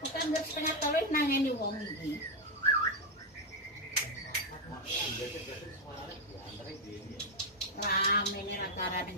Bukan setengah telu nangeni wong iki. Rame nih acara di